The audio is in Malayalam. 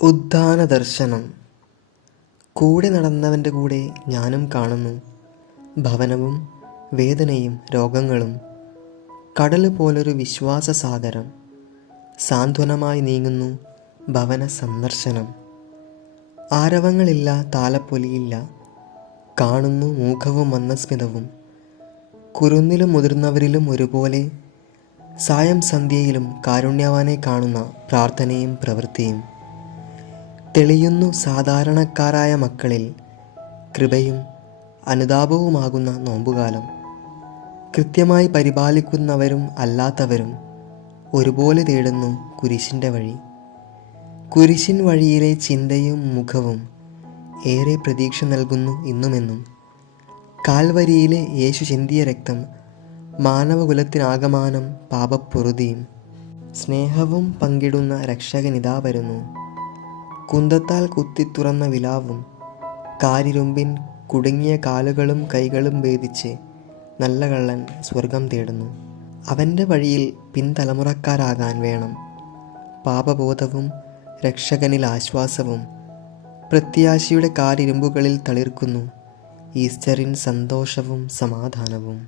ഉദ്ധാന ദർശനം. കൂടെ നടന്നവൻ്റെ കൂടെ ഞാനും കാണുന്നു ഭവനവും വേദനയും രോഗങ്ങളും. കടൽ പോലൊരു വിശ്വാസസാഗരം സാന്ത്വനമായി നീങ്ങുന്നു ഭവന സന്ദർശനം. ആരവങ്ങളില്ല, താലപ്പൊലിയില്ല, കാണുന്നു മൂഖവും മന്ദസ്മിതവും. കുരുന്നിലും മുതിർന്നവരിലും ഒരുപോലെ സായം സന്ധ്യയിലും കാരുണ്യവാനെ കാണുന്ന പ്രാർത്ഥനയും പ്രവൃത്തിയും. തെളിയുന്നു സാധാരണക്കാരായ മക്കളിൽ കൃപയും അനുതാപവുമാകുന്ന നോമ്പുകാലം. കൃത്യമായി പരിപാലിക്കുന്നവരും അല്ലാത്തവരും ഒരുപോലെ തേടുന്നു കുരിശിൻ്റെ വഴി. കുരിശിൻ വഴിയിലെ ചിന്തയും മുഖവും ഏറെ പ്രതീക്ഷ നൽകുന്നു ഇന്നുമെന്നും. കാൽവരിയിലെ യേശു ചിന്തിയ രക്തം മാനവകുലത്തിനാകമാനം പാപപ്പൊറുതിയും. സ്നേഹവും പങ്കിടുന്ന രക്ഷകനിതാ വരുന്നു. കുന്തത്താൽ കുത്തിത്തുറന്ന വിലാവും കാരിരുമ്പിൻ കുടുങ്ങിയ കാലുകളും കൈകളും ഭേദിച്ച് നല്ല കള്ളൻ സ്വർഗം തേടുന്നു. അവൻ്റെ വഴിയിൽ പിൻതലമുറക്കാരാകാൻ വേണം പാപബോധവും രക്ഷകനിൽ ആശ്വാസവും. പ്രത്യാശയുടെ കാരിരുമ്പുകളിൽ തളിർക്കുന്നു ഈസ്റ്ററിൻ സന്തോഷവും സമാധാനവും.